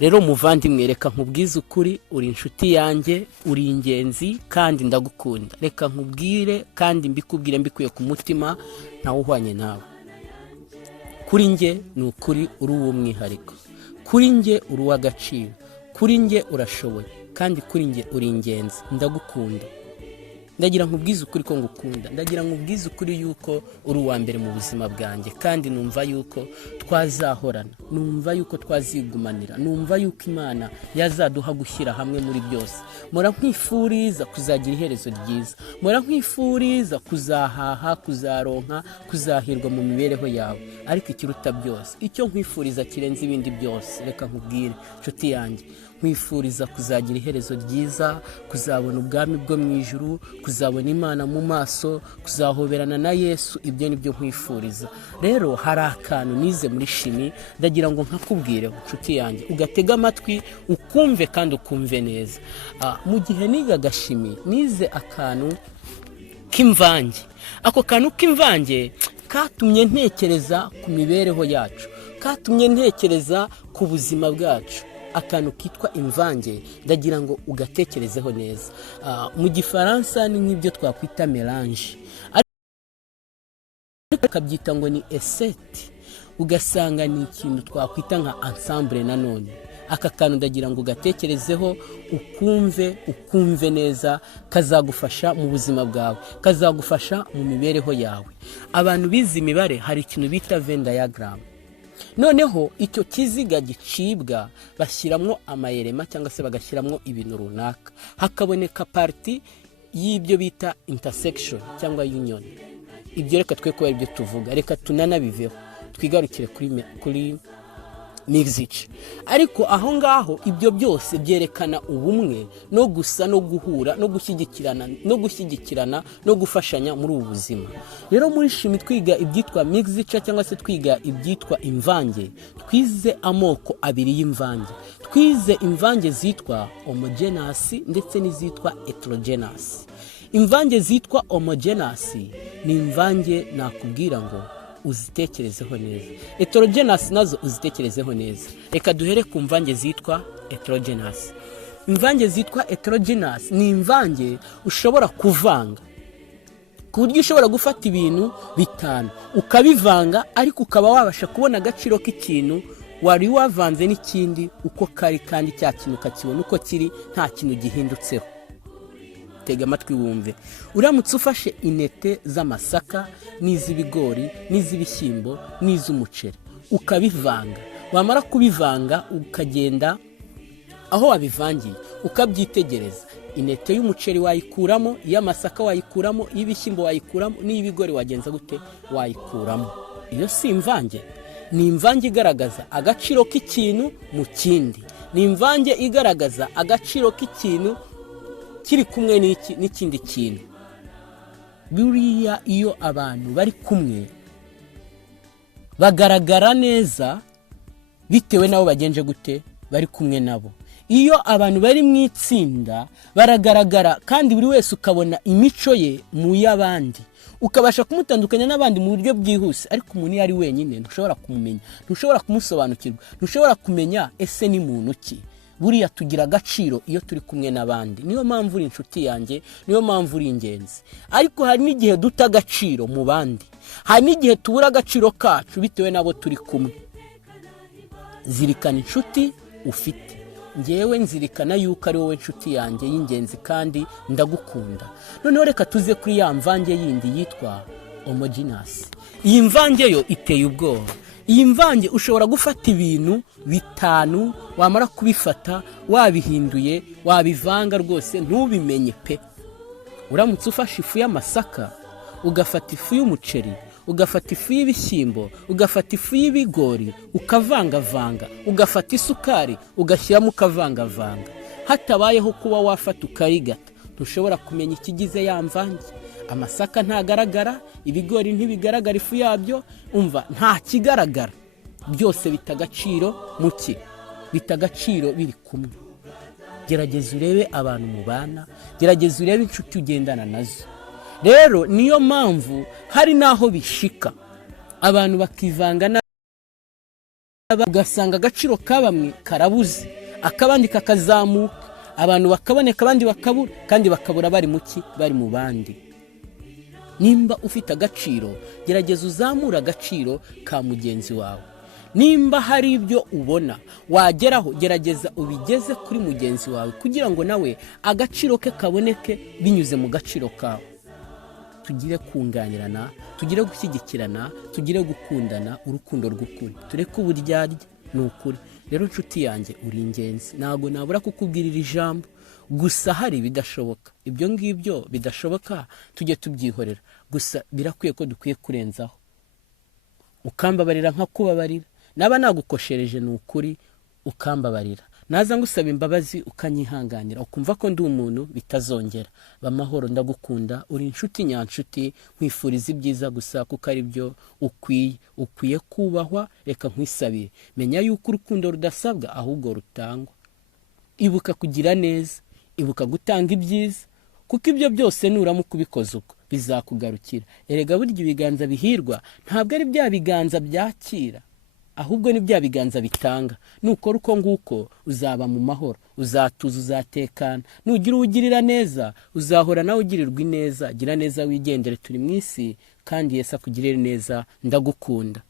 rero muvandimwe reka nkubwize ukuri, uri inshuti yanjye, uri ingenzi kandi ndagukunda. Reka nkubwire kandi mbikubwire mbikuye ku mutima, ntawe uhwanye nawe. Kuri nge ni ukuri uri uw'umwihariko, kuri nge uri uw'agaciro, kuri nge urashoboye, kandi kuri nge uri ingenzi. Ndagukunda, ndagira nkubwize ukuri ko ngukunda, ndagira nkubwize ukuri yuko uri uwa mbere mu buzima bwanjye, kandi numva yuko twazahorana, numva yuko twazigumanira, numva yuko Imana yazaduha gushyira hamwe muri byose. Mora nkwifuriza kuzagira iherezo ryiza, mora nkwifuriza kuzahaha, kuzaronka, kuzahirwa mu mibereho yawe. Ariko ikiruta byose, icyo nkwifuriza kirenze ibindi byose, reka nkubwire nshuti yanjye, nkwifuriza kuzagira iherezo ryiza, kuzabona ubwami bwo mu ijuru, kuzabona Imana mu maso, kuzahoberana na Yesu. Ibyo nibyo nkwifuriza. Rero hari akantu nize muri shimi, ndagira ngo nkakubwire nshuti yanjye, ugatega amatwi ukumve kandi ukumve neza. Mu gihe nigaga shimi nize akantu k'imvange. Ako kantu k'imvange katumye ntekereza ku mibereho yacu, katumye ntekereza ku buzima bwacu. Akantu kitwa imvange ndagira ngo ugatekerezeho neza. Mu gifaransa ni nk'ibyo twakwita mélange, ariko kabyita ngo ni eseti, ugasanga ni ikintu twakwita nka ensemble. Nanone aka kantu ndagira ngo ugatekerezeho, ukumve neza, kazagufasha mu buzima bwawe, kazagufasha mu mibereho yawe. Abantu bize imibare hari ikintu bita Venn diagram. Noneho icyo kiziga gicibwa bashyiramo amayelema cyangwa se bagashyiramo ibintu runaka, hakaboneka parti y'ibyo bita intersection cyangwa union. Ibyo reka twe kuba ibyo tuvuga, reka tunanabiveho twigarukire kuri mixage. Ariko aho ngaho ibyo byose byerekana ubumwe no gusa no guhura no gushyigikirana no gufashanya muri ubu buzima. Rero muri shimi twiga ibyitwa mixage cyangwa se twiga ibyitwa imvange. Twize amoko abiri y'imvange. Twize imvange zitwa homogeneous ndetse n'izitwa heterogeneous. Imvange zitwa homogeneous ni imvange nakubwira ngo uzitekerezeho neza. Heterogeneous nazo uzitekerezeho neza. Reka duhere ku mvange zitwa heterogeneous. Imvange zitwa heterogeneous ni imvange ushobora kuvanga, ku buryo ushobora gufata ibintu bitanu ukabivanga, ariko ukaba wabasha kubona agaciro k'ikintu wari wavanze n'ikindi uko kari, kandi cya kintu ukakibona uko kiri, nta kintu gihindutseho. Tega amatwi wumve. Uramutse ufashe inete z'amasaka n'iz'ibigori n'iz'ibishyimbo n'iz'umuceri ukabivanga, wamara kubivanga ukagenda aho wabivangiye ukabyitegereza, inete y'umuceri wayikuramo, y'amasaka wayikuramo, y'ibishyimbo wayikuramo, n'ibigori wagenza gute wayikuramo. Iyo si imvange. Ni imvange igaragaza agaciro k'ikintu mu kindi, ni imvange igaragaza agaciro k'ikintu kiri kumwe n'ikindi kintu. Buriya iyo abantu bari kumwe bagaragara neza bitewe nabo bagenje gute bari kumwe nabo. Iyo abantu bari mu itsinda baragaragara, kandi buri wese ukabona imico ye mu y'abandi, ukabasha kumutandukanya n'abandi mu buryo bwihuse. Ariko umuntu iyo ari wenyine ntushobora kumumenya, ntushobora kumusobanukirwa, ntushobora kumenya ese ni muntu ki. Buriya tugira agaciro iyo turi kumwe n'abandi. Niyo mpamvu uri inshuti yanjye, niyo mpamvu uri ingenzi. Ariko hari n'igihe duta agaciro mu bandi, hari n'igihe tubura agaciro kacu bitewe nabo turi kumwe. Zirikana inshuti ufite. Ngewe nzirikana yuko ari wowe inshuti yanjye y'ingenzi kandi ndagukunda. Noneho reka tuze kuri ya mvange yindi yitwa homogeneous. Iyi mvange yo iteye ubwoba. Iyi mvange ushobora gufata ibintu bitanu, wamara kubifata wabihinduye, wabivanga rwose ntubimenye pe. Uramutse ufashe ifu y'amasaka, ugafata ifu y'umuceri, ugafata ifu y'ibishyimbo, ugafata ifu y'ibigori, ukavangavanga, ugafata isukari ugashyiramo ukavangavanga, hatabayeho kuba wafata ukayigata, ntushobora kumenya ikigize ya mvange. Amasaka ntagaragara, ibigori ntibigaragara ifu yabyo, umva nta kigaragara. Byose bitagaciro muki, bitagaciro biri kumwe. Gerageza urebe abantu mubana, gerageza urebe inshuti ugendana nazo. Rero niyo mpamvu hari naho bishika abantu bakivanga ugasanga agaciro ka bamwe karabuze, akabandi kakazamuka, abantu bakaboneka abandi bakabura, kandi bakabura bari muki, bari mu bandi. Nimba ufite agaciro, gerageza uzamura agaciro ka mugenzi wawe. Nimba hari ibyo ubona wageraho, gerageza ubigeze kuri mugenzi wawe kugira ngo nawe agaciro ke kaboneke binyuze mu gaciro kawe. Tugire kunganirana, tugire gushyigikirana, tugire gukundana urukundo rw'ukuri, tureke uburyarya ni ukuri. Rero nshuti yanjye uri ingenzi, ntabwo nabura kukubwirira ijambo, gusa hari bidashoboka. Ibyo ngibyo bidashoboka tujye tubyihorera, gusa birakwiye ko dukwiye kurenzaho. Ukambabarira nka kubabarira, naba nagukoshereje ni ukuri ukambabarira, naza ngusaba imbabazi ukanyihanganira, ukumva ko ndi umuntu bitazongera. Bamahoro, ndagukunda, uri inshuti nyanshuti, nkwifuriza ibyiza gusa kuko ari byo ukwiye kubahwa. Reka nkwisabire, menya yuko urukundo rudasabwa ahubwo rutangwa. Ibuka kugira neza, ibuka gutanga ibyiza, kuko ibyo byose nuramuka ubikoze uko bizakugarukira. Erega burya ibiganza bihirwa ntabwo ari bya biganza byakira, ahubwo ni bya biganza bitanga. Nukora uko nguko uzaba mu mahoro, uzatuza, uzatekana. Nugira uwugirira neza, uzahora nawe ugirirwa ineza. Gira neza wigendere, turi mu isi kandi Yesu akugirire neza. Ndagukunda.